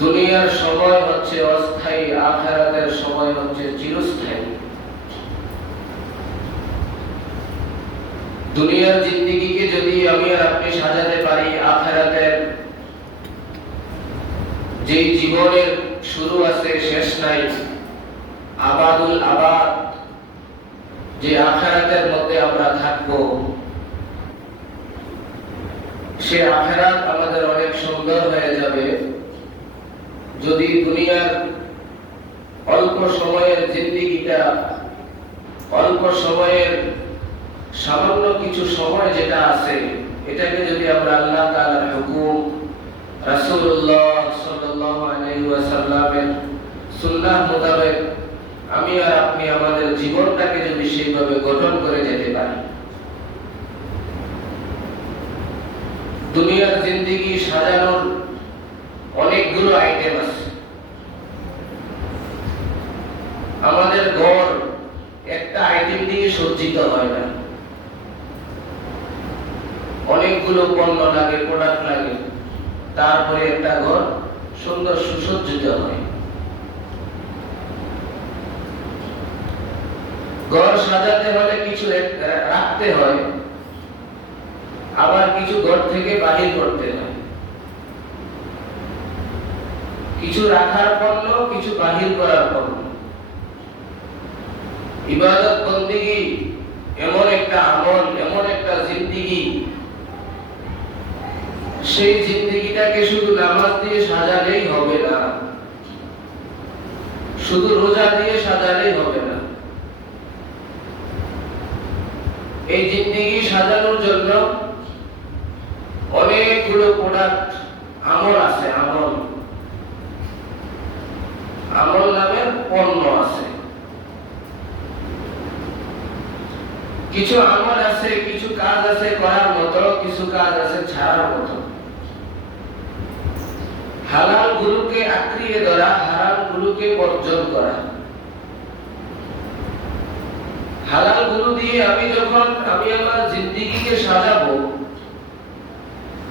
দুনিয়ার সময় হচ্ছে অস্থায়ী, আখিরাতের সময় হচ্ছে চিরস্থায়ী। দুনিয়ার জিন্দেগিকে যদি আমি আর আপনি সাজাতে পারি আখিরাতের যে জীবনের শুরু আছে শেষ নাই, আবাদুল আবাদ, যে আখিরাতের মধ্যে আমরা থাকবো, সে আখিরাত আমাদের অনেক সুন্দর হয়ে যাবে যদি দুনিয়ার অল্প সময়ের জিন্দেগিটা, অল্প সময়ের সামান্য কিছু সময় যেটা আছে, এটাকে যদি আমরা আল্লাহ তাআলার হুকুম, রাসূলুল্লাহ সাল্লাল্লাহু আলাইহি ওয়াসাল্লামের সুন্নাহ মোতাবেক আমি আর আপনি আমাদের জীবনটাকে যদি সেইভাবে গঠন করে যেতে পারি। দুনিয়ার জিন্দেগি সাজানোর অনেকগুলো আইটেম আছে। আমাদের ঘর একটা আইটেম দিয়ে সজ্জিত হয় না, অনেকগুলো পণ্য লাগে, প্রোডাক্ট লাগে, তারপরে একটা ঘর সুন্দর সুসজ্জিত হয়। ঘর সাজাতে হলে কিছু রাখতে হয়, আবার কিছু ঘর থেকে বাহির করতে হয়। কিছু রাখার পণ্য, কিছু বাহির করার পণ্য। ইবাদত বন্দেগী এমন একটা আমল, এমন একটা জিন্দেগি, সেই জিন্দেগিটাকে শুধু নামাজ দিয়ে সাজালেই হবে না, শুধু রোজা দিয়ে সাজালেই হবে না। এই জিন্দেগি সাজানোর জন্য অনেকগুলো প্রোডাক্ট, আমল আছে, আমল নামের পণ্য আছে। কিছু আমল আছে, কিছু কাজ আছে করার মতো, কিছু কাজ আছে ছাড়ার মতো। হালাল গুলোকে আঁকড়িয়ে ধরা, হারাম গুলোকে বর্জন করা। হালাল গুলো দিয়ে আমি আমার জিন্দেগিকে সাজাবো,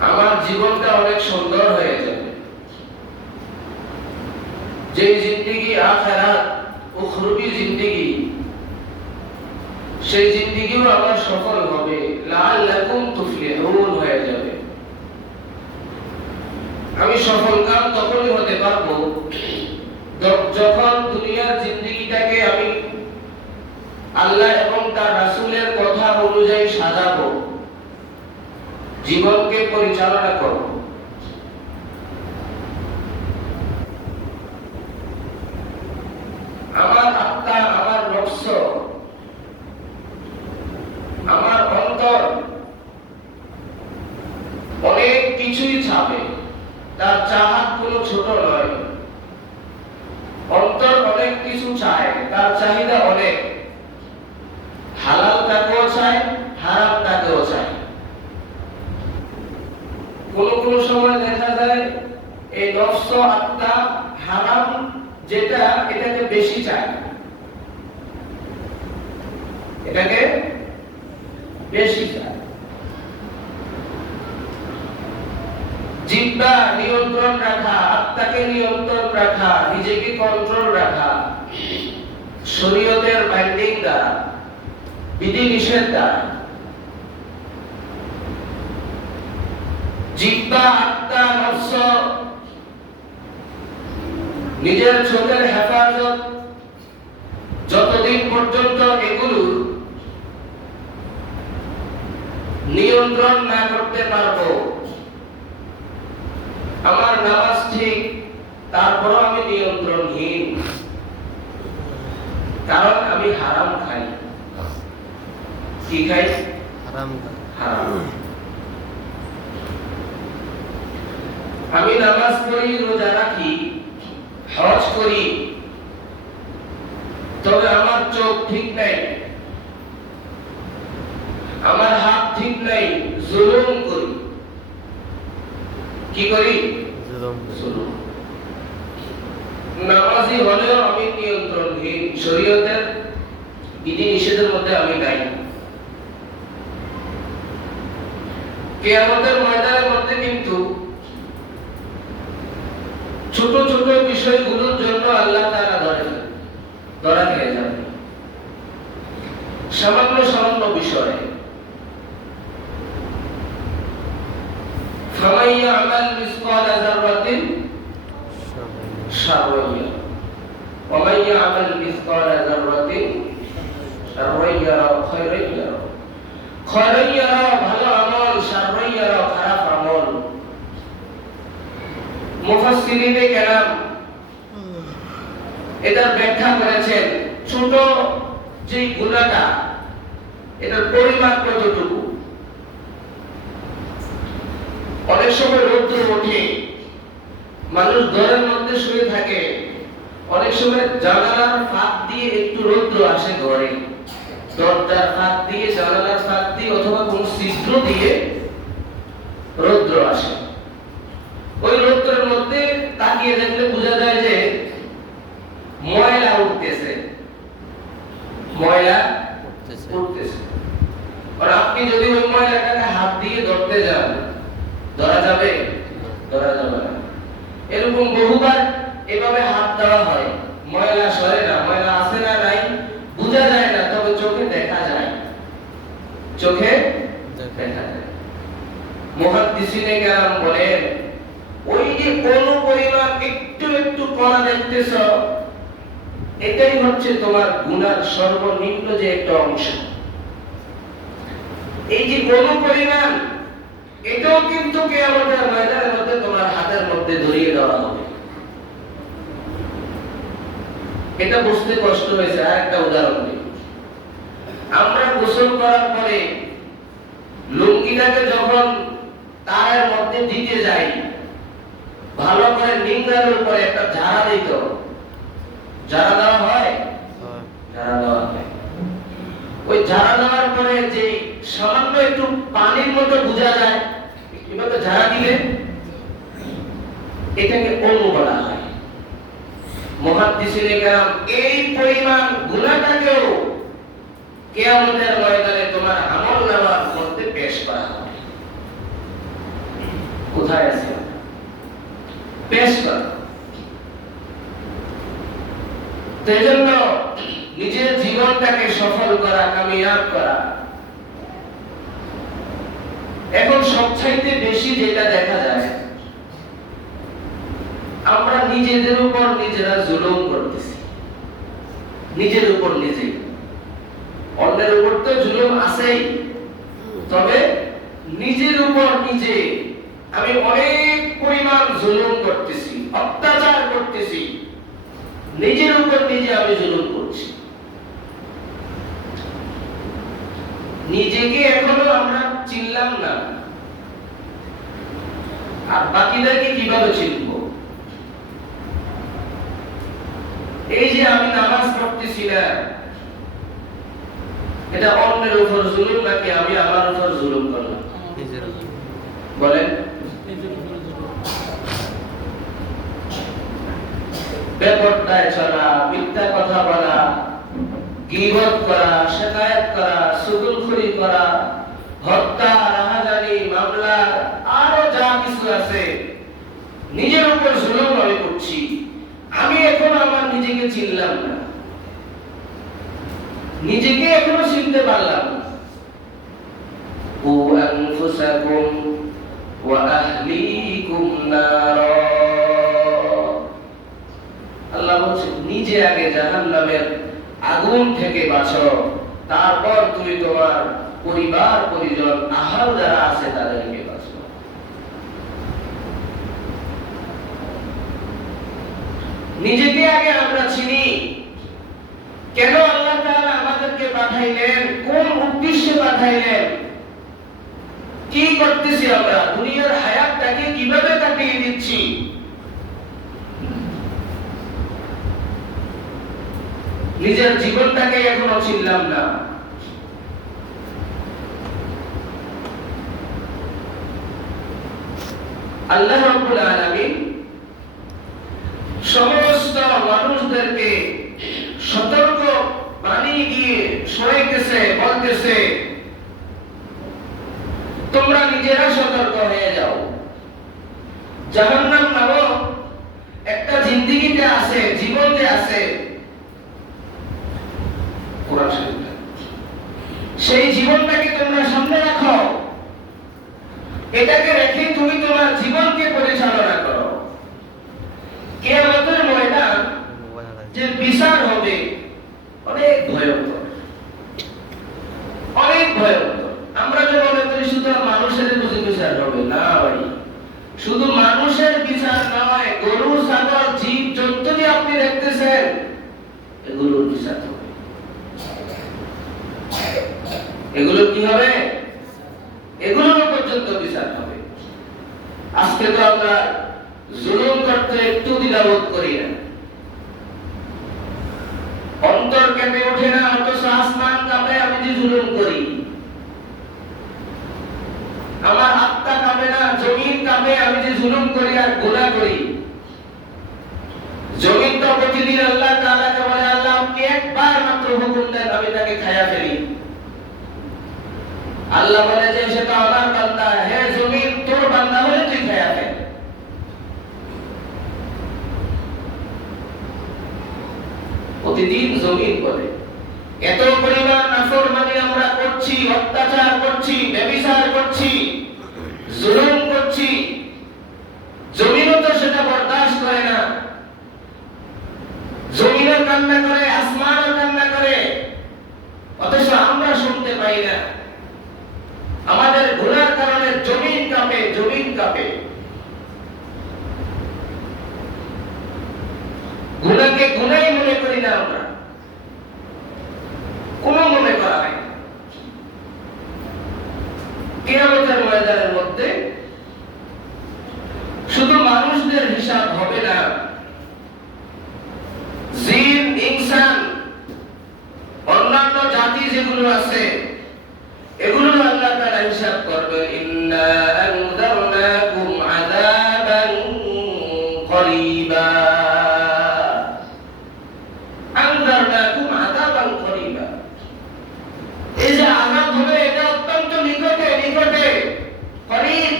আমার জীবনটা অনেক সুন্দর হয়ে যাবে। যে জিন্দেগি আখিরাত উখরবি জিন্দেগি, সেই জিন্দেগিও আমার সফল হবে, লাআল্লাকুম তুফলিহুন হয়ে যাবে। আমি সফলকাম তখনই হতে পারবো যখন দুনিয়ার জিন্দেগিটাকে আমি আল্লাহ এবং তার রাসূলের কথা অনুযায়ী সাজাবো, জীবনকে পরিচালনা করব। আমার আত্মা, আমার নফস, আমার অন্তর অনেক কিছুই চাবে, তার চাহাত কোনো ছোট নয়। অন্তর অনেক কিছু চায়, তার চাহিদা অনেক। হালালটাকেও চায়, হারামটাকেও চায়। কোন সময় দেখা যায় এই নফস, আত্মা হারাম যেটা, এটাকে বেশি চায়, এটাকে বেশি চায়। জিহ্বা নিয়ন্ত্রণ রাখা, আত্মাকে নিয়ন্ত্রণ রাখা, নিজেকে কন্ট্রোল রাখা শরীয়তের বাইন্ডিং দ্বারা, বিধি নিষেধ দ্বারা। জিহ্বা, আত্মা, নফস, নিজের চোখের হেফাজত, যতদিন পর্যন্ত এগুলো নিয়ন্ত্রণ না করতে পারবো, আমার নামাজ ঠিক, তারপরও আমি নিয়ন্ত্রণহীন, কারণ আমি হারাম খাই। কি খাই? হারাম। আমি নামাজ পড়ি, রোজা রাখি, হজ করি, তবে আমার চোখ ঠিক নাই, আমার হাত ঠিক নাই, জুলুম করি। কি করি? জুলুম। নামাজি হলেও আমি নিয়ন্ত্রণহীন, শরীয়তের বিধি নিষেধের মধ্যে আমি নাই। কিয়ামতের ময়দানের মধ্যে কিন্তু ছোট বিষয়গুলোর জন্য আল্লাহ তাআলা ধরা খেয়ে যাবে। সামান্য সামান্য বিষয়। ফামান ইয়ামাল মিসকালা যাররাতিন শাররান ইয়ারা ওয়া মান ইয়ামাল মিসকালা যাররাতিন শাররান ইয়ারা খায়রান ইয়ারা। খায়রান ইয়ারা ভালো আমল, শাররান ইয়ারা খারাপ আমল। মুফাসসিরিনে কেরাম এটা ব্যাখ্যা করেছেন, ছোট যে গুনাহটা এটার পরিমাণ কতটুকু। অনেক সময় রৌদ্র ওঠে, মানুষ ঘরের মধ্যে শুয়ে থাকে, অনেক সময় জানালার ফাঁক দিয়ে একটু রৌদ্র আসে ঘরে, দরজার ফাঁক দিয়ে, জানালার ফাঁক দিয়ে অথবা কোন ছিদ্র দিয়ে রৌদ্র আসে। ওই রৌদ্রের মধ্যে তাকিয়ে দেখলে বোঝা যায় যে ময়লা উঠতেছে, ময়লা উঠতেছে। আর আপনি যদি ওই ময়লাটাকে হাত দিয়ে ধরতে যান, ধরা যাবে? ধরা যাবে না। এরকম বহুবার এভাবে হাত দেওয়া হয়, ময়লা সরে না, ময়লা আসে না নাই বোঝা যায় না, তবে চোখে দেখা যায়, চোখে দেখা যায়। মুহাদ্দিসিনে কেরাম বলেন, ওই যে কোন পরিমাণ একটু একটু কণা দেখতেছ, এটাই হচ্ছে তোমার গুনার সর্বনিম্ন যে একটা অংশ। এই যে কোন পরিমাণ, এটাও কিন্তু কিয়ামতের ময়দানের মধ্যে তোমার হাতের মধ্যে ধরিয়ে দেওয়া হবে। এটা বুঝতে কষ্ট হয়েছে। আর একটা উদাহরণ দিই। আমরা গোসল করার পরে লুঙ্গিটাকে যখন তারের মধ্যে দিতে যাই, ভালো করে নিংড়ানোর পরে একটা ঝাড়া দিত, ঝাড়া দেওয়া হয়, ঝাড়া দেওয়া হয়। ওই ঝাড়া দেওয়ার পরে যে সামান্য একটু পানির মতো বোঝা যায়, এভাবে ঝাড়া দিলে এটাকে অণু বলা হয়। মুহাদ্দিসিনে কেরাম এই পরিমাণ গুনাহটাকেও কিয়ামতের ময়দানে তোমার আমলনামার মধ্যে পেশ করা হবে। কোথায় আছে? পেশ করা। সেজন্য নিজের জীবনটাকে সফল করা, কামিয়াব করা। এখন সবচাইতে বেশি যেটা দেখা যায়, আমরা নিজেদের উপর নিজেরা জুলুম করতেছি, নিজের উপর নিজে। অন্যের উপর তো জুলুম আছেই, তবে নিজের উপর নিজে আমি অনেক পরিমাণ জুলুম করতেছি, অত্যাচার করতেছি, নিজের উপর নিজে আমি জুলুম করছি। নিজেকে এখনো আমরা চিনলাম না, আর বাকিদেরকে কিভাবে চিনব? এই যে আমি নামাজ পড়তেছি না, এটা অন্যের উপর জুলুম নাকি আমি আমার উপর জুলুম করলাম? বলেন। বেপরদায় চলা, মিথ্যা কথা বলা, গীবত করা, শিকায়েত করা, সুগুলখুরি করা, হত্যা, রাহাজানি, মামলা, আরো যা কিছু আছে, নিজের উপর জুলুম আমি করছি। আমি এখন আমার নিজেকে চিনলাম না, নিজেকে এখনো চিনতে পারলাম না। কু আনফুসাকুম ওয়া আহলিকুম নারা। আল্লাহ বলছেন, নিজে আগে জাহান্নামের আগুন থেকে বাঁচো, তারপর তুমি তোমার পরিবার পরিজন আহাল যারা আছে তাদেরকে বাঁচো। নিজেকে আগে আমরা চিনি। কেন আল্লাহ তাআলা আমাদেরকে পাঠাইলেন, কোন উদ্দেশ্যে পাঠাইলেন, কি করতেছি আমরা, দুনিয়ার হায়াতটাকে কিভাবে কাটিয়ে দিচ্ছি, নিজের জীবনটাকে এখনো চিনলাম না। আল্লাহ রাব্বুল আলামিন সমস্ত মানুষদেরকে সতর্ক বানিয়ে দিয়ে শোনাইতেছে, বলতেছে, তোমরা নিজেরা সতর্ক হয়ে যাও। জাহান্নাম নামক একটা জিন্দেগি জিন্দেগিতে আছে, জীবনে আছে কোরআন শরীফ, সেই জীবনটাকে তোমরা সামনে রাখো, এটাকে রেখে তুমি তোমার জীবনকে পরিচালনা করো। কিয়ামতের ময়দান যে বিচার হবে অনেক ভয়ঙ্কর, অনেক ভয়ঙ্কর। আমরা যে মনে করি শুধু মানুষের বুঝি বিচার হবে, না ভাই, শুধু মানুষের বিচার নয়, গরু ছাগল জীব জন্তু যে আপনি দেখতেছেন এগুলোর বিচার হবে। এগুলো কি হবে? এগুলোর পর্যন্ত বিচার হবে। আজকে তো আমরা জুলুম করতে একটু দ্বিধাবোধ করি না, অন্তর কেঁপে ওঠে না, অথচ আসমান কাঁপে আমি যে জুলুম করি। আমার আত্মা কাঁপে না, জমিন কাঁপে আমি যে জুলুম করি আর গুনাহ করি। জমিন তো প্রতিদিন আল্লাহ তাআলাকে বলে, আল্লাহ আপনি একবার মাত্র হুকুম দেন আমি তাকে খায়া ফেলি। আল্লাহ বলে যে সেটা আমার বান্দা, হে জমিন তোর বান্দা হলে তুই খায়া ফেল। প্রতিদিন জমিন বলে। এত পরিমাণ নাফরমানি আমরা করছি, অত্যাচার করছি, ব্যভিচার করছি, জুলুম করছি, জমিনও তো সেটা বরদাস্ত করে না। জমিনও কান্না করে, আসমানও কান্না করে, অথচ আমরা শুনতে পাই না। আমাদের গুনার কারণে জমিন কাঁপে, জমিন কাঁপে। গুনাহকে গুনাই মনে করি না আমরা, কোনো মনে করা হয় না। কিয়ামতের ময়দানের মধ্যে শুধু মানুষদের হিসাব হবে না, জিন, ইনসান, অন্যান্য জাতি যেগুলো আছে এগুলো আল্লাহ তাআলা হিসাব করবে। ইন্না আনযারনাকুম আযাবান করিবা, আনযারনাকুম আযাবান করিবা, এই যে আযাব হবে এটা অত্যন্ত নিকটে, নিকটে, করিব,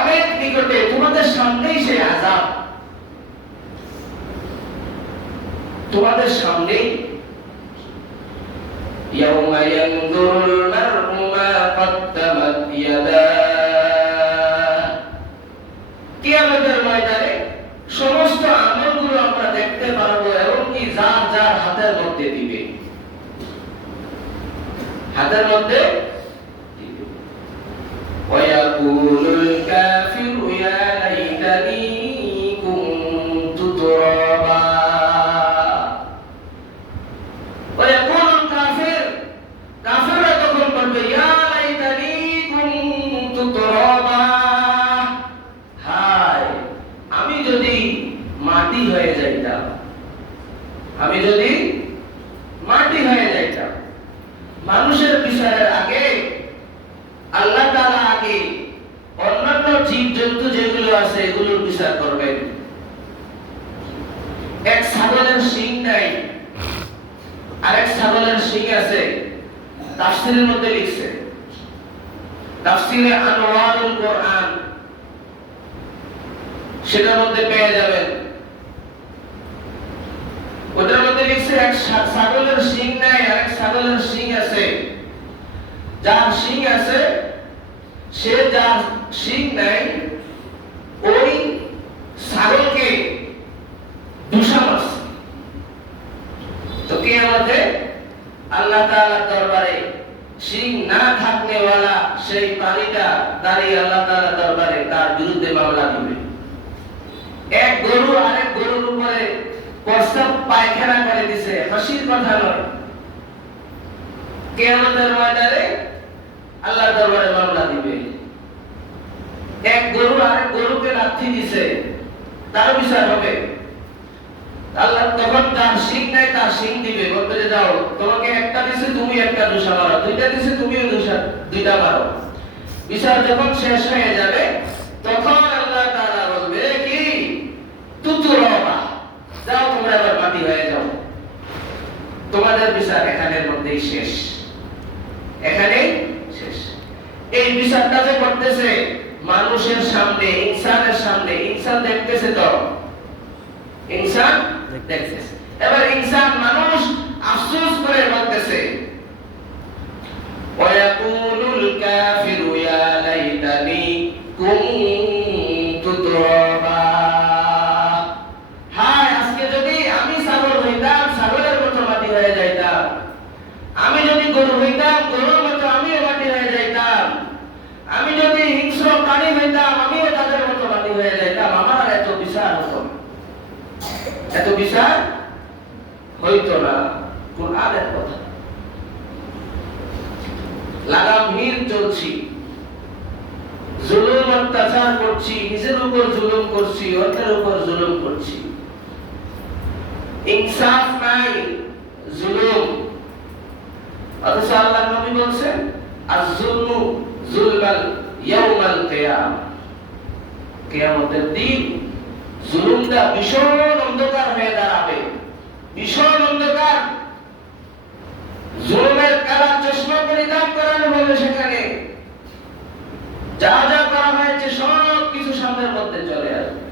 অনেক নিকটে, তোমাদের সামনেই সেই আযাব, তোমাদের সামনেই। ইয়াউমা ইয়ানজুরুল মার'উ মা কদ্দামাত ইয়াদাহ, কিয়ামতের ময়দানে সমস্ত আমলগুলো আমরা দেখতে পারবো এবং কি যার যার হাতের মধ্যে দিবে, হাতের মধ্যে দিবে। ওয়ায়াকুলুল কাফিরু ইয়া লাইতানি কুনতু তুরাবা, ওয়ায়াকুলুল কাফির, কাফিররা তখন বলবে ইয়া লাইতানি কুনতু তুরাবা, হায় আমি যদি মাটি হয়ে যাইতাম, আমি যদি মাটি হয়ে যাইতাম। মানুষের বিচারের আগে আল্লাহ তাআলা আগে অন্যান্য জীব জন্তু যেগুলো আছে এগুলোর বিচার করবেন। এক ছাগলের শিং নাই, আরেক ছাগলের শিং আছে। তাফসীরের মধ্যে লিখছে, তাফসীরে আনওয়ারুল কোরআন, সেটার মধ্যে পেয়ে যাবেন। ওটার মধ্যে লিখছে এক ছাগলের শিং নাই, আরেক ছাগলের শিং আছে। যার শিং আছে সে যার শিং নাই ওই ছাগলকে দুষা মারছে। তো কিয়ামতে আল্লাহ তাআলার দরবারে শিং না থাকনে ওয়ালা সেই প্রাণীটা দাঁড়িয়ে আল্লাহ তাআলার দরবারে তার বিরুদ্ধে মামলা দিবে। এক গরু আরেক গরুর উপরে প্রস্তাব পায়খানা করে দিছে, হাসির কথা নয়। কিয়ামতের ময়দানে আল্লাহর দরবারে মামলা দিবে। এক গরু আরেক গরুকে লাথি দিছে, তার বিচার হবে। আল্লাহ তখন তার শিং নাই, তার শিং দিবে, বলতে যাও তোমাকে একটা দিছে তুমি একটা দোষা মারো, দুইটা দিছে তুমিও দুইটা মারো। বিচার যখন শেষ হয়ে যাবে তখন আল্লাহ তাআলা বলবে কি তুতুরাবা, যাও তোমরা এবার মাটি হয়ে যাও, তোমাদের বিচার এখানের মধ্যেই শেষ, এখানেই শেষ। এই বিচারটা যে করতেছে মানুষের সামনে, ইনসানের সামনে, ইনসান দেখতেছে তো ইনসান দেখতেছে। এবার ইনসান মানুষ আফসোস করে বলতেছে, ওয়ায়াকুলুল কাফিরু ইয়া লাইতানি কুনতু তুরাবা, হায় আজকে যদি আমি ছাগল হইতাম, ছাগলের মতো মাটি হয়ে যাইতাম, আমি যদি গরু হইতাম, গরুর মতো আমিও মাটি হয়ে যাইতাম, আমি যদি হিংস্র প্রাণী হইতাম, আমিও তাদের মতো মাটি হয়ে যাইতাম, আমার আর এত বিচার হতো না, এত বিচার হইতো না। কুরআনের কথা, লাগামহীন চলছি, জুলুম অত্যাচার করছি, নিজের উপর জুলুম করছি, অন্যের উপর জুলুম করছি, ইনসাফ নাই, জুলুম। অথচ আল্লাহর নবী বলছেন, আয-যুলমু যুলমাল ইয়াউমাল কিয়ামা, কিয়ামতের দিন জুলুমটা ভীষণ অন্ধকার হয়ে দাঁড়াবে, ভীষণ অন্ধকার। জুলুমের কালা চশমা পরিধান করানো হবে, সেখানে যা যা করা হয়েছে সব কিছু সামনের মধ্যে চলে আসবে।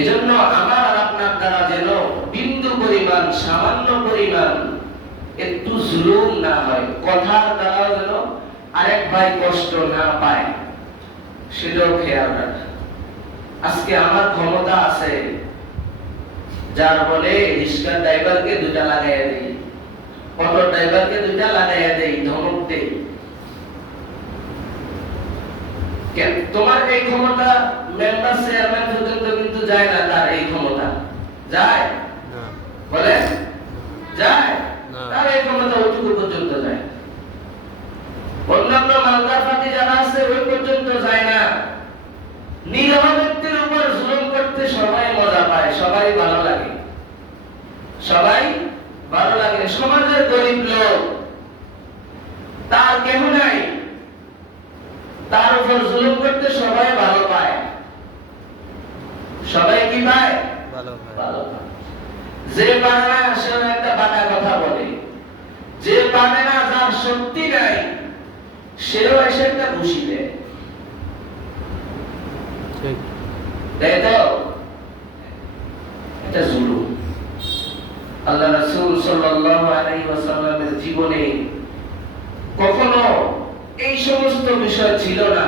এজন্য আমার আর আপনার দ্বারা যেন বিন্দু পরিমাণ, সামান্য পরিমাণ একটু জুলুম না হয়, কথার দ্বারা যেন আরেক ভাই কষ্ট না পায়, সেটাও খেয়াল রাখা। আজকে আমার ক্ষমতা আছে, যার বলে রিক্সা ড্রাইভারকে দুটা লাগাইয়া দেই, অটো ড্রাইভারকে দুটা লাগাইয়া দেই, ধমক দেই। তোমার এই ক্ষমতা মেম্বার চেয়ারম্যান পর্যন্ত কিন্তু যায় না, তার এই ক্ষমতা যায় না, বলে যায় না, তার এই ক্ষমতা ওইটুকু পর্যন্ত যায়। অন্যান্য মালদার পার্টি যারা আছে ওই পর্যন্ত যায় না। নিরীহ ব্যক্তির উপর জুলুম করতে সবাই মজা পায়, সবাই ভালো লাগে, সবাই ভালো লাগে। সমাজের গরিব লোক, তার কেহ নাই, তার উপর জুলুম করতে সবাই ভালো পায়। সবাই কি পায়? ভালো পায়। যে পারে না সে একটা বাঁকা কথা বলে, যে পারে না, যার শক্তি নাই, সেও এসে একটা ঘুষি দেয়, তাই তো? এটা জুলুম। আল্লাহ রাসূল সাল্লাল্লাহু আলাইহি ওয়াসাল্লামের জীবনে কখনো এই সমস্ত বিষয় ছিল না।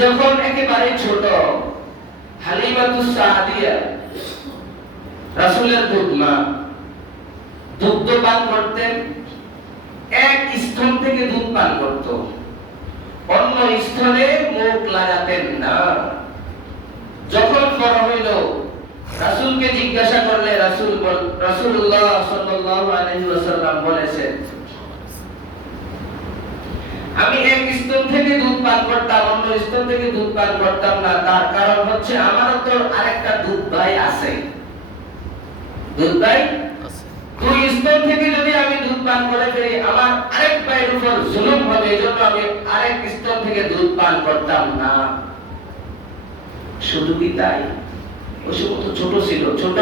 যখন একেবারে ছোট, হালিমাতুস সাদিয়া রাসূলের দুধমা, দুধ পান করতেন, এক স্তন থেকে দুধ পান করত, অন্য স্তনে মুখ লাগাতেন না। যখন বড় হইল, রাসূলকে জিজ্ঞাসা করলে রাসূলুল্লাহ সাল্লাল্লাহু আলাইহি ওয়াসাল্লাম বলেছেন, আমি এক স্তন থেকে দুধ পান করতাম, অন্য স্তন থেকে দুধ পান করতাম না। তার কারণ হচ্ছে আমারও তো আরেকটা দুধ ভাই আছে, দুধ ভাই আছে। দুই স্তন থেকে যদি আমি দুধ পান করে ফেলি, আমার আরেক ভাইয়ের উপর জুলুম হবে, এজন্য আমি আরেক স্তন থেকে দুধ পান করতাম না। শুধু কি তাই? ওই সময় তো ছোট ছিল, ছোট।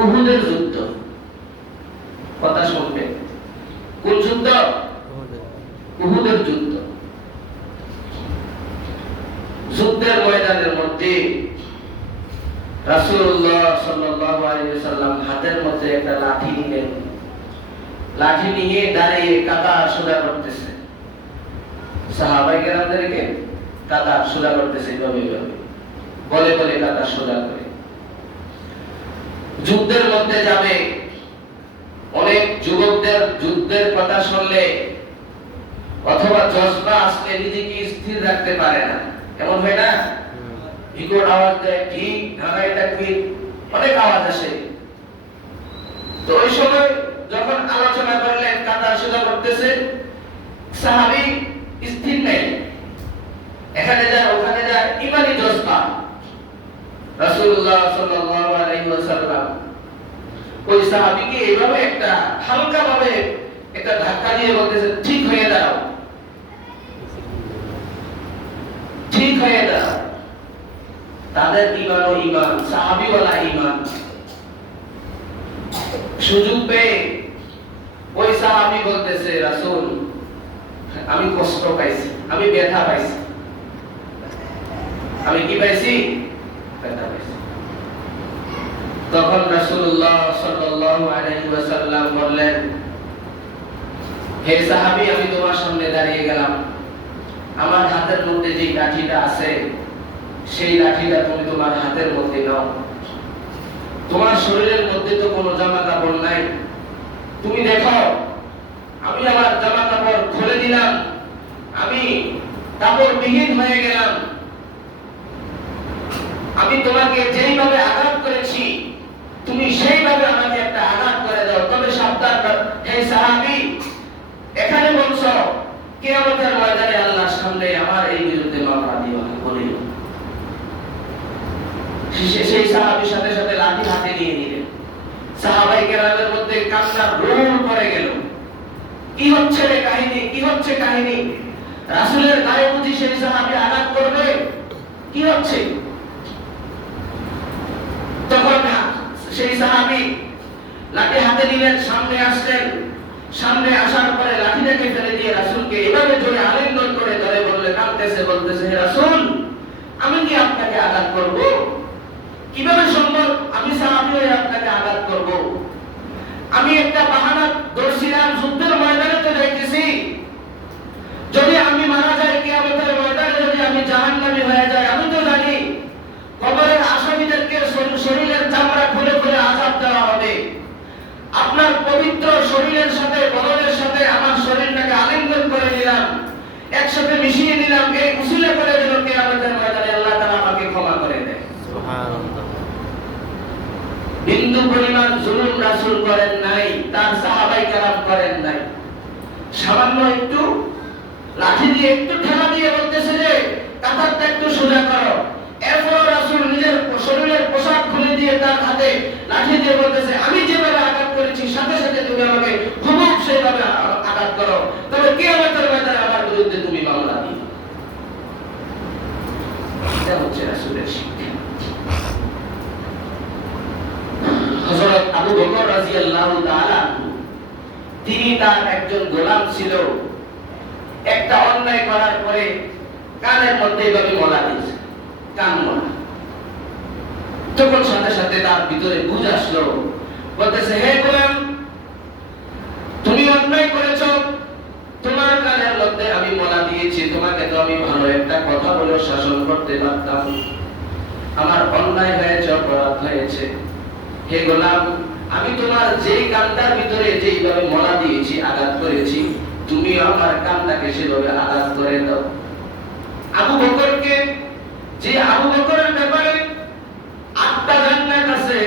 উহুদের যুদ্ধ, কথা শুনবে। কোন যুদ্ধ? উহুদের যুদ্ধ। যুদ্ধের ময়দানের মধ্যে রাসূলুল্লাহ সাল্লাল্লাহু আলাইহি ওয়াসাল্লাম হাতের মধ্যে একটা লাঠি নিলেন। লাঠি নিয়ে দাঁড়িয়ে কাতার সোজা করতেছে, সাহাবায়ে কেরামদেরকে কাতার সোজা করতেছে, এইভাবে বলে বলে কাতার সোজা করে। যুদ্ধের মধ্যে যাবে, অনেক যুবকদের যুদ্ধের কথা শুনলে অথবা জজবা আসলে নিজেকে স্থির রাখতে পারে না, এমন হয় না? বিকট আওয়াজ দেয়, ঠিক ঢাকা, এটা কি, অনেক আওয়াজ আসে। তো ওই সময় যখন আলোচনা করলেন, কাতার সোজা করতেছে, সাহাবী স্থির নেই, এখানে যায় ওখানে যায়, ইমানি জজবা। রাসূলুল্লাহ সাল্লাল্লাহু আলাইহি ওয়াসাল্লাম ওই সাহাবীকে এইভাবে একটা হালকা ভাবে একটা ধাক্কা দিয়ে বলতেছে, ঠিক হয়ে দাও, ঠিক হয়ে দাও। তাদের ঈমান ও ঈমান, সাহাবীওয়ালা ঈমান। সুযোগ পেয়ে ওই সাহাবী বলতেছে, রাসূল আমি কষ্ট পাইছি, আমি ব্যথা পাইছি, আমি কি পাইছি? ব্যথা পাইছি। তখন রাসূলুল্লাহ সাল্লাল্লাহু আলাইহি ওয়াসাল্লাম বললেন, হে সাহাবী, আমি তোমার সামনে দাঁড়িয়ে গেলাম, আমার হাতের মধ্যে যে লাঠিটা আছে সেই লাঠিটা তুমি তোমার হাতের মধ্যে নাও। তোমার শরীরের মধ্যে তো কোনো জামা কাপড় নাই, তুমি দেখো আমি আমার জামা কাপড় খুলে দিলাম, আমি কাপড়বিহীন হয়ে গেলাম। আমি তোমাকে যেইভাবে আঘাত করেছি তুমি সেইভাবে আমাকে একটা আঘাত করে দাও। তবে সাবধান হে সাহাবী, এখানে বলছো কিয়ামতের ময়দানে আল্লাহর সামনে আমার এই বিরুদ্ধে মামলা দিও না বলিও। সেই সাহাবীর সাথে সাথে লাঠি হাতে নিয়ে নিলেন। সাহাবায়ে কেরামের মধ্যে কান্নার রোল পড়ে গেল। কি হচ্ছে রে কাহিনী, কি হচ্ছে কাহিনী? রাসূলের গায়ে বুঝি সেই সাহাবী আঘাত করবে? কি হচ্ছে? তখন সেই সাহাবী লাঠি হাতে নিলেন, সামনে আসলেন। সামনে আসার পরে লাঠিটাকে ফেলে দিয়ে রাসূলকে এভাবে জোরে আলিঙ্গন করে ধরে বললেন, কাঁদতেছে, বলতেছে, হে রাসূল, আমি কি আপনাকে আঘাত করব? কিভাবে সম্ভব আমি সাহাবী হয়ে আপনাকে আঘাত করব? আমি একটা বাহানা ধরছিলাম, যুদ্ধের ময়দানে তো যাইতেছি, যদি আমি মারা যাই কিয়ামতের ময়দানে যদি আমি জাহান্নামী হয়ে যাই, আমি তো জানি কবরের আসামীদেরকে শরীরের চামড়া খুলে খুলে আযাব দেওয়া হবে। আপনার পবিত্র শরীরের সাথে বদনের সাথে আমার শরীরটাকে আলিঙ্গন করে নিলাম, একসাথে মিশিয়ে নিলাম, এই উসিলা করে দিল কিয়ামতের ময়দানে আল্লাহ তাআলা আমাকে ক্ষমা করে দেয়। সুবহানাল্লাহ। বিন্দু পরিমাণ জুলুম রাসূল করেন নাই, তার সাহাবায়ে কেরাম করেন নাই। সামান্য একটু লাঠি দিয়ে একটু ঠেলা দিয়ে বলতেছে যে কাঁধটা একটু সোজা করো। এরপর রাসূল নিজের শরীরের পোশাক খুলে দিয়ে তার হাতে লাঠি দিয়ে বলতেছে, আমি যেভাবে আঘাত করেছি সাথে সাথে তুমি আমাকে হুবহু সেইভাবে আঘাত করো, তবে কিয়ামতের ময়দানে আমার বিরুদ্ধে তুমি মামলা দিও। এটা হচ্ছে রাসূলের শিক্ষা। হযরত আবু বকর রাদিয়াল্লাহু তাআলা, তিনি তার একজন গোলাম ছিল, একটা অন্যায় করার পরে কানের মধ্যে এভাবে মলা দিয়েছে, কান মলা। তখন সাথে সাথে তার ভিতরে বুঝ আসলো, বলতেছে, হে গোলাম, তুমি অন্যায় করেছো, তোমার কানের মধ্যে আমি মলা দিয়েছি, তোমাকে তো আমি ভালো একটা কথা বলে শাসন করতে পারতাম, আমার অন্যায় হয়েছে, অপরাধ হয়েছে। হে গোলাম, আমি তোমার যেই কানটার ভিতরে যেইভাবে মলা দিয়েছি, আঘাত করেছি, তুমি আমার কানটাকে সেভাবে আঘাত করে দাও। আবু বকরকে, যে আবু বকরের ব্যাপারে 8টা জান্নাত আছে,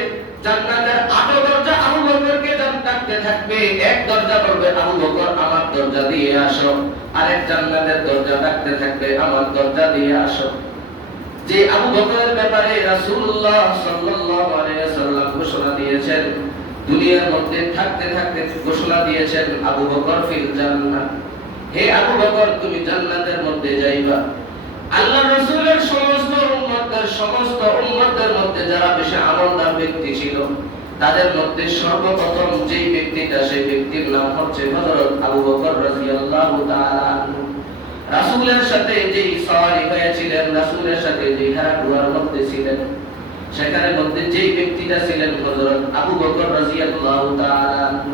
জান্নাতের 8 দরজা আবু বকরকে ডাকতে থাকবে। এক দরজা বলবে, আবু বকর আমার দরজা দিয়ে আসো, আরেক জান্নাতের দরজা ডাকতে থাকবে, আমার দরজা দিয়ে আসো। যে আবু বকরের ব্যাপারে রাসূলুল্লাহ সাল্লাল্লাহু আলাইহি ওয়াসাল্লাম ঘোষণা দিয়েছেন, দুনিয়ার মধ্যে থাকতে থাকতে ঘোষণা দিয়েছেন, আবু বকর ফিল জান্নাহ, হে আবু বকর তুমি জান্নাতের মধ্যে যাইবা। আল্লাহর রাসূলের সমস্ত উম্মতদের মধ্যে যারা বেশি আমলদার ব্যক্তি ছিল, তাদের মধ্যে সর্বপ্রথম যেই ব্যক্তিটা, সেই ব্যক্তির নাম হচ্ছে হযরত আবু বকর রাদিয়াল্লাহু তাআলা আনহু। রাসূলের সাথে যেই সওয়ারি হয়েছিলেন, রাসূলের সাথে যে হেরাগুয়ার মধ্যে ছিলেন, সেখানে মধ্যে যেই ব্যক্তিটা ছিলেন হযরত আবু বকর রাদিয়াল্লাহু তাআলা আনহু।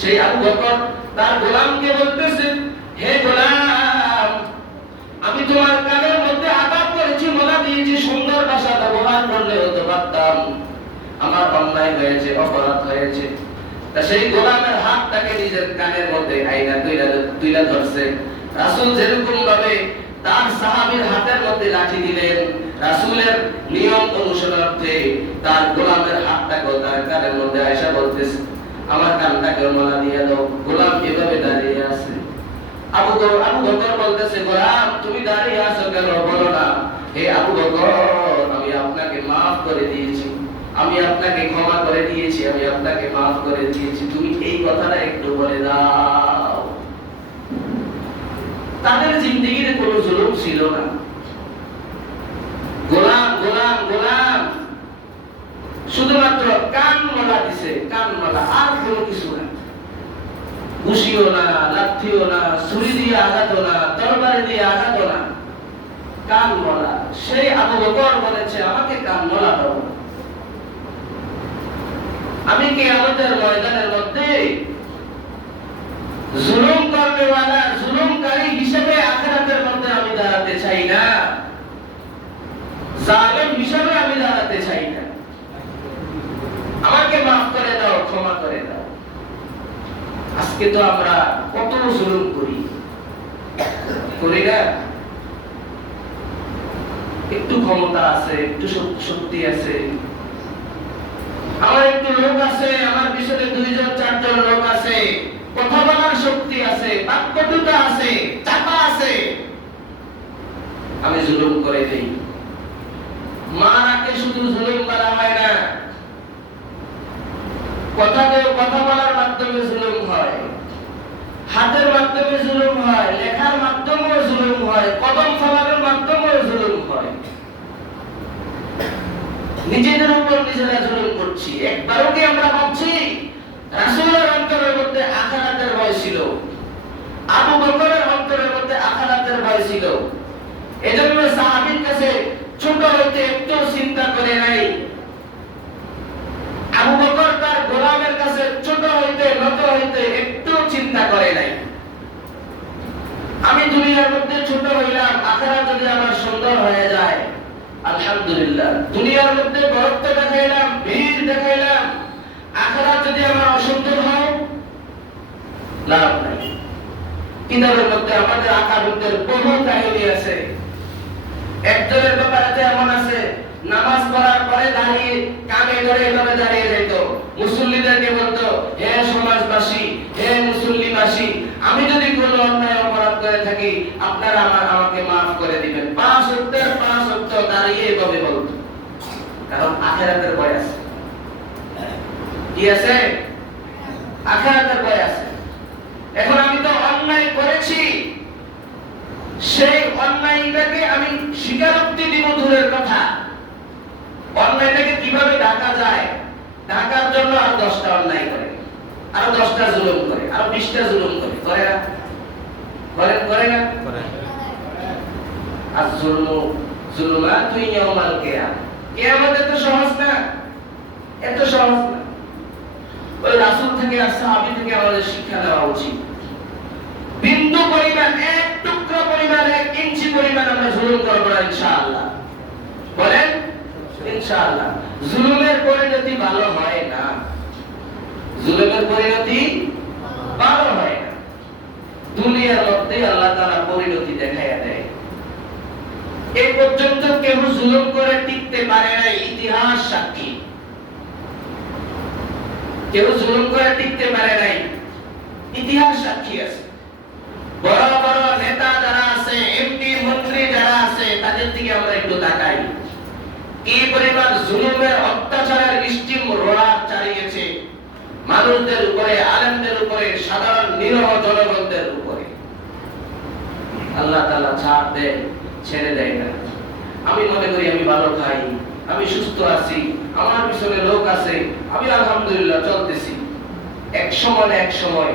সেই আবু বকর তার গোলামকে বলতেছেন, হে গোলাম, আমি তোমার কানের মধ্যে আঘাত করেছি, মলা দিয়েছি, সুন্দর ভাষা ব্যবহার করলে হতে পারতাম, আমার অন্যায় হয়েছে, অপরাধ হয়েছে। তা সেই গোলামের হাতটাকে নিজের কানের মধ্যে আইনা তুইলা ধরছে। রাসূল যেরকম ভাবে তার সাহাবীর হাতের মধ্যে লাঠি দিলেন, রাসূলের নিয়ম অনুসরণার্থে তার গোলামের হাতটাকে তার কানের মধ্যে আয়েশা বলতেছে, আমার কানটাকে মলা দিয়ে দাও। গোলাম এভাবে দাঁড়িয়ে আছে। আবু বকর বলতেছে, গোলাম তুমি দাঁড়িয়ে আছো কেন, বলো না। হে আবু বকর, আমি আপনাকে মাফ করে দিয়েছি, আমি আপনাকে ক্ষমা করে দিয়েছি, আমি আপনাকে মাফ করে দিয়েছি, তুমি এই কথাটা একটু বলে দাও। তাদের জিন্দেগিতে কোনো জুলুম ছিল না। গোলাম গোলাম গোলাম শুধুমাত্র কান মলা দিছে, কান মলা, আর কোনো কিছু না। ঘুষিও না, লাঠিও না, ছুরি দিয়ে আঘাতও না, তরবারি দিয়ে আঘাতও না, কান মলা। সেই আবু বকর বলেছে, আমাকে কান্না লাগাবো, আমি কিয়ামতের ময়দানের মধ্যে জুলুম করনেওয়ালা, জুলুমকারী হিসেবে আখিরাতের মধ্যে আমি দাঁড়াতে চাই না, জালেম হিসেবে আমি দাঁড়াতে চাই না। আমাকে মাফ করে দাও, ক্ষমা করে দাও। আজকে তো আমরা কত জুলুম করি না? একটু ক্ষমতা আছে, একটু শক্তি আছে, আমার একটু লোক আছে, আমার পিছনে 2-4 লোক আছে, কথা বলার শক্তি আছে, বাক্যটুটা আছে, চাপা আছে, আমি জুলুম করে দেই। মারাকে শুধু জুলুম করা হয় না, কথা বলার মাধ্যমে জুলুম হয়, হাতের মাধ্যমে জুলুম হয়, লেখার মাধ্যমেও জুলুম হয়, কদম ফলানোর মাধ্যমেও জুলুম হয়। নিজেদের উপর নিজেরা জুলুম করছি। একবারও কি আমরা ভাবছি রাসূলের অন্তরের মধ্যে আখিরাতের ভয় ছিল, আবু বকরের অন্তরের মধ্যে আখিরাতের ভয় ছিল? এজন্য সাহাবীর কাছে ছোট হইতে একটু চিন্তা করে নাই। আবু বকর তার গোলামের কাছে ছোট হইতে, নত হইতে একটু চিন্তা করে নাই। আমি দুনিয়ার মধ্যে ছোট হইলাম, আখিরাত যদি আমার সুন্দর হয়ে যায় আলহামদুলিল্লাহ। দুনিয়ার মধ্যে বরত্ব দেখাইলাম, বীর দেখাইলাম, আখিরাত যদি আমার অসুন্দর হয় লাভ নাই। কিতাবের মধ্যে আমাদের আকাবিরদের বহু কাহিনী আছে। একজনের ব্যাপারে এমন আছে, নামাজ পড়ার পরে দাঁড়িয়ে কানে ধরে এভাবে দাঁড়িয়ে যেত, মুসল্লিদেরকে বলতো, হে সমাজবাসী, হে মুসল্লিবাসী, আমি যদি কোনো অন্যায় অপরাধ করে থাকি আপনারা আমাকে মাফ করে দিবেন। 5 ওয়াক্ত দাঁড়িয়ে এভাবে বলতো, কারণ আখিরাতের ভয় আছে। কি আছে? আখিরাতের ভয় আছে। এখন আমি তো অন্যায় করেছি, সেই অন্যায়টাকে আমি স্বীকারোক্তি দিব দূরের কথা, অন্যায়টাকে কিভাবে ঢাকা যায়, ঢাকার জন্য আর 10টা অন্যায় করে, আর 10টা জুলুম করে, আর 20টা জুলুম করে, করে না? করে না? আর জুলুমাতুন ইয়াউমাল কিয়ামah, কিয়ামত এত সহজ না, এত সহজ না। ওই রাসূল থেকে আর সাহাবী থেকে আমাদের শিক্ষা নেওয়া উচিত। বিন্দু পরিমাণ, এক টুকরো পরিমাণ, 1 ইঞ্চি পরিমাণ আমরা জুলুম করব না ইনশাআল্লাহ। বলেন ইনশাআল্লাহ। জুলুমের পরিণতি ভালো হয় না, জুলুমের পরিণতি ভালো হয় না। দুনিয়ার মধ্যে আল্লাহ তাআলা পরিণতি দেখায়া দেয়। এই পর্যন্ত কেউ জুলুম করে টিকতে পারে না, ইতিহাস সাক্ষী। কেউ জুলুম করে টিকতে পারে নাই, ইতিহাস সাক্ষী আছে। বড় বড় নেতা যারা আছে, এমপি মন্ত্রী যারা আছে, তাদের দিকে আমরা একটু তাকাই। কি পরিমাণ জুলুমের, অত্যাচারের স্টিম রোলার চালিয়েছে মানুষদের উপরে, আলেমদের উপরে, সাধারণ নিরহ জনগণদের উপরে। আল্লাহ তাআলা ছাড় দেয়, ছেড়ে দেয় না। আমি মনে করি আমি ভালো খাই, আমি সুস্থ আছি, আমার পিছনে লোক আছে, আমি আলহামদুলিল্লাহ চলতেছি। এক সময়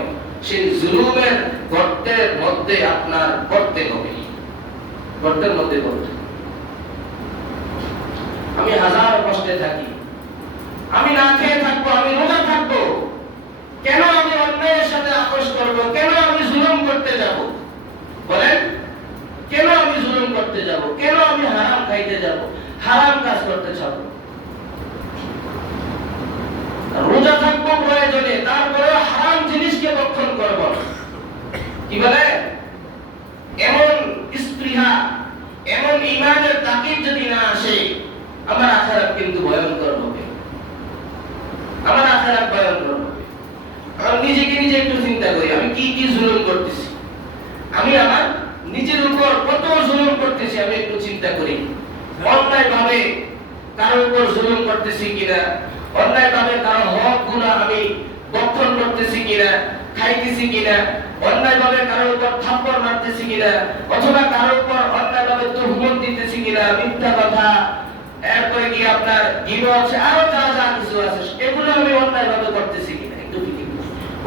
সেই জুলুমের গর্তের মধ্যে আপনার পড়তে হবে, গর্তের মধ্যে পড়তে। আমি হাজার কষ্টে থাকি, আমি না খেয়ে থাকবো, আমি রোজা থাকবো, কেন আমি অন্যায়ের সাথে আপোষ করব? কেন আমি জুলুম করতে যাব? বলেন, কেন আমি জুলুম করতে যাব? কেন আমি হারাম খাইতে যাব, হারাম কাজ করতে যাব? রোজা থাকবো প্রয়োজনে, তারপরে হারাম জিনিসকে ভক্ষণ করব। কি বলে? এমন স্পৃহা, এমন ঈমানের তাকিদ যদি না আসে, আমার আখিরাত কিন্তু ভয়ঙ্কর হবে, আমার আখিরাত ভয়ঙ্কর হবে। আমি নিজে একটু চিন্তা করি, আমি কি কি জুলুম করতেছি, আমি আমার নিজের উপর কত জুলুম করতেছি, আমি একটু চিন্তা করি। অন্যায় ভাবে কারো উপর জুলুম করতেছি কিনা, অন্যায় ভাবে কারো হক গুলো আমি ভক্ষণ করতেছি কিনা, খাইতেছি কিনা, অন্যায় ভাবে কারো উপর থাপ্পড় মারতেছি কিনা, অথবা কারো উপর অন্যায় ভাবে তুহমত দিতেছি কিনা, মিথ্যা কথা, এরপরে কি আপনার গীবত, আরো যা যা কিছু আছে, এগুলো আমি অন্যায় ভাবে করতেছি কিনা একটু ঠিক।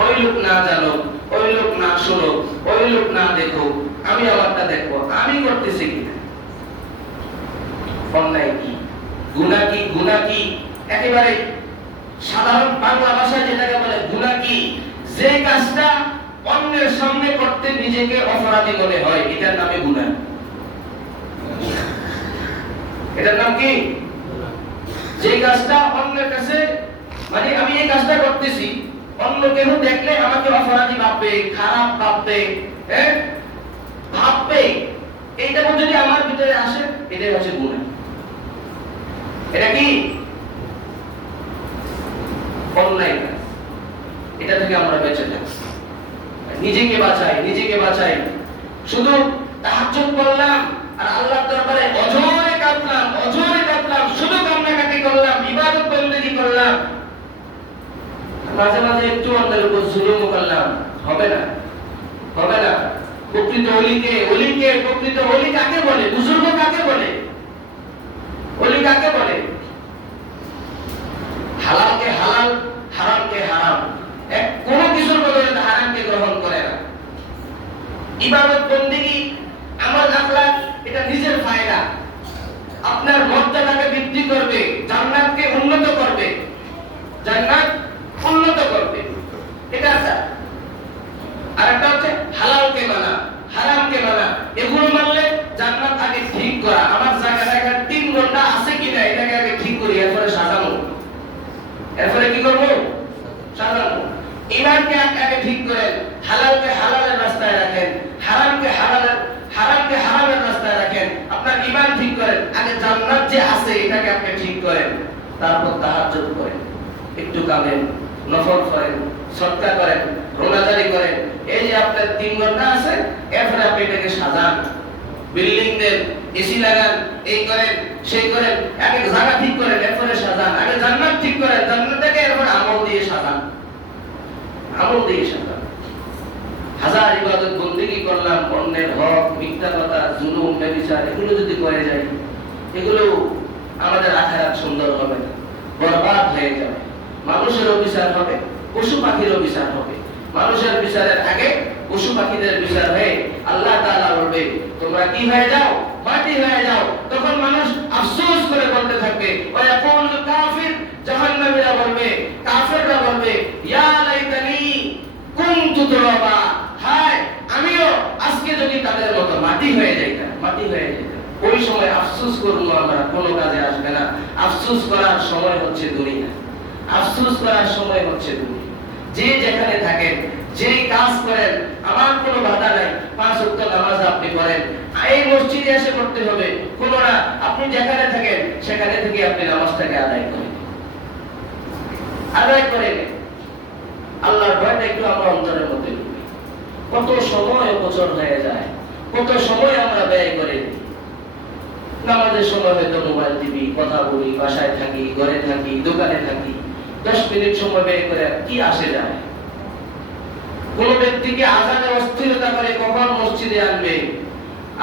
ওই লোক না জানো, ওই লোক না শোনো, ওই লোক না দেখো, আমি আমারটা দেখবো, আমি করতেছি কিনা। গুনাহ কি একেবারে সাধারণ বাংলা ভাষায় যেটাকে বলে গুনাহ কি, যে কাজটা অন্যের সামনে করতে নিজেকে অপরাধী মনে হয়, এটার নামে গুনাহ। এটার নাম কি? যে কাজটা অন্যের কাছে, মানে আমি এই কাজটা করতেছি, অন্য কেউ দেখলে আমাকে অপরাধী ভাববে, খারাপ ভাববে, ভাববে, এইটা যদি আমার ভিতরে আসে, এটাই হচ্ছে গুনাহ। এটা কি? অন্যায় কাজ। এটা থেকে আমরা বেঁচে থাকি, নিজেকে বাঁচাই। শুধু তাহাজ্জুদ পড়লাম আর আল্লাহর দরবারে অঝরে কাঁদলাম, শুধু কান্নাকাটি করলাম, ইবাদত বন্দেগী করলাম, মাঝে মাঝে একটু অন্যের উপর জুলুম করলাম, হবে না। প্রকৃত ওলি কাকে বলে? বুজুর্গ কাকে বলে? ওলি কাকে বলে? হালালকে হালাল, হারামকে হারাম, কোন কিছুর বদলে হারামকে গ্রহণ করে না। ইবাদত বন্দেগী, আমল আখলাক, এটা নিজের ফায়দা, আপনার মর্যাদাকে বৃদ্ধি করবে, জান্নাতকে উন্নত করবে, এটা আছে। আর একটা হচ্ছে হালালকে মানা, হারামকে মানা। এগুলো মানলে জান্নাত আগে ঠিক করা, আমার জায়গাটা 3 ঘন্টা আছে কিনা এটাকে আগে ঠিক করি, এরপরে সাজানো, এরপরে কি করব? সাজানো। ঈমানকে আগে ঠিক করেন, হালালকে হালালের রাস্তায় রাখেন, হারামকে হারামের রাস্তায় রাখেন, আপনার ঈমান ঠিক করেন, আগে জান্নাত যে আছে এটাকে আপনি ঠিক করেন, তারপর তাহাজ্জুদ করেন, একটু কাঁদেন, নফল করেন, সদকা করেন, রোজাদারি করেন। এই যে আপনার 3 ঘন্টা আছে, এরপরে আপনি এটাকে সাজান, বিল্ডিং দেন, এসি লাগান, এই করেন, সেই করেন, আগে জায়গা ঠিক করেন, এরপরে সাজান, আগে জান্নাত ঠিক করেন, জান্নাতটাকে এরপর আমল দিয়ে সাজান। হাজার ইবাদত বন্দেগী করলাম, অন্যের হক, মিথ্যা কথা, জুলুম, ব্যভিচার, এগুলো যদি করে যাই, এগুলো আমাদের আখিরাত সুন্দর হবে না, বরবাদ হয়ে যাবে। মানুষেরও বিচার হবে, পশু পাখিরও বিচার হবে। মানুষের বিচারের আগে পশু পাখিদের বিচার হয়ে আল্লাহ তাআলা বলবে, তোমরা কি হয়ে যাও? মাটি হয়ে যাও। তখন মানুষ আফসোস করে বলতে থাকবে, ওয়ায়াকুল কাফির, জাহান্নামীরা বলবে, কাফেররা বলবে, ইয়া লাইতানি কুনতু তুরাবা, হায় আমিও আজকে যদি তাদের মতো মাটি হয়ে যাইতাম। ওই সময় আফসোস করবো আমরা, কোনো কাজে আসবে না। আফসোস করার সময় হচ্ছে দুনিয়া, যে যেখানে থাকেন, যে কাজ করেন, আমার কোনো বাধা নাই, 5 ওয়াক্ত নামাজ আপনি পড়েন, এই মসজিদে এসে পড়তে হবে কোনো না, আপনি যেখানে থাকেন সেখানে থেকে আপনি নামাজটাকে আদায় করেন। আল্লাহর ভয়টা একটু আমরা অন্তরের মধ্যে ঢুকি। কত সময় অপচয় হয়ে যায়, কত সময় আমরা ব্যয় করে দিই। নামাজের সময় হয়তো মোবাইল টিভি, কথা বলি, বাসায় থাকি, ঘরে থাকি, দোকানে থাকি, 10 মিনিট সময় ব্যয় করে কি আসে যায়? কোন ব্যক্তিকে আযানে অস্থিরতা করে কখন মসজিদে আনবে,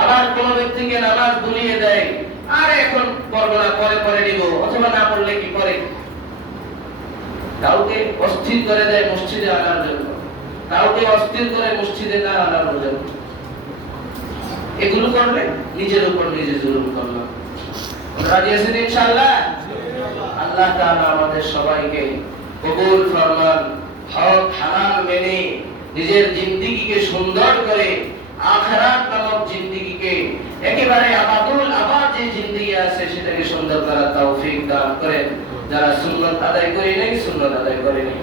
আবার কোন ব্যক্তিকে নামাজ ভুলিয়ে দেয়, আরে এখন পড়ব না, পরে নিব, অথবা না পড়লে কি করে। কাউকে অস্থির করে দেয় মসজিদে আনার জন্য, কাউকে অস্থির করে মসজিদে না আনার জন্য। এগুলো করলে নিজের উপর নিজে জুলুম করলাম। রাজি আছেন ইনশাআল্লাহ? আল্লাহ তাআলা আমাদের সবাইকে কবুল ফরমান, হক হালাল মেনে নিজের জিন্দেগিকে সুন্দর করে, আখিরাত নামক জিন্দেগিকে একেবারে আবাদ যে জিন্দেগি আছে সেটাকে সুন্দর করার তৌফিক দান করেন। যারা সুন্নাত আদায় করে নেই, সুন্নাত আদায় করে নেই।